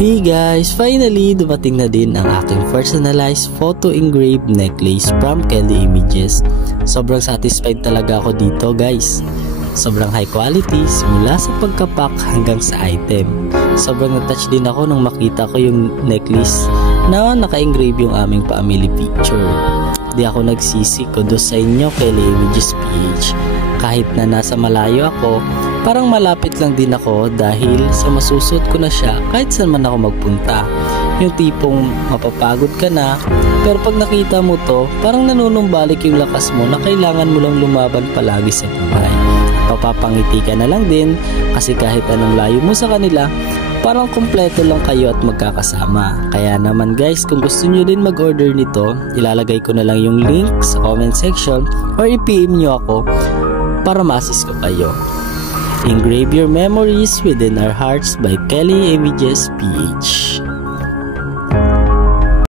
Hey guys! Finally, dumating na din ang aking personalized photo engraved necklace from Kelly Images. Sobrang satisfied talaga ako dito guys. Sobrang high quality simula sa pagkapak hanggang sa item. Sobrang na-touch din ako nang makita ko yung necklace na naka-engrave yung aming family picture. Di ako nagsisi, kudos sa inyo Kelly Images PH. Kahit na nasa malayo ako, parang malapit lang din ako dahil sa masusot ko na siya kahit saan man ako magpunta. Yung tipong mapapagod ka na, pero pag nakita mo to, parang nanunumbalik yung lakas mo na kailangan mo lang lumaban palagi sa buhay. Papapangiti ka na lang din kasi kahit anong layo mo sa kanila, parang kompleto lang kayo at magkakasama. Kaya naman guys, kung gusto nyo din mag-order nito, ilalagay ko na lang yung link sa comment section or i-PM nyo ako para ma-assist ko kayo. Engrave your memories within our hearts by Kelly Images PH.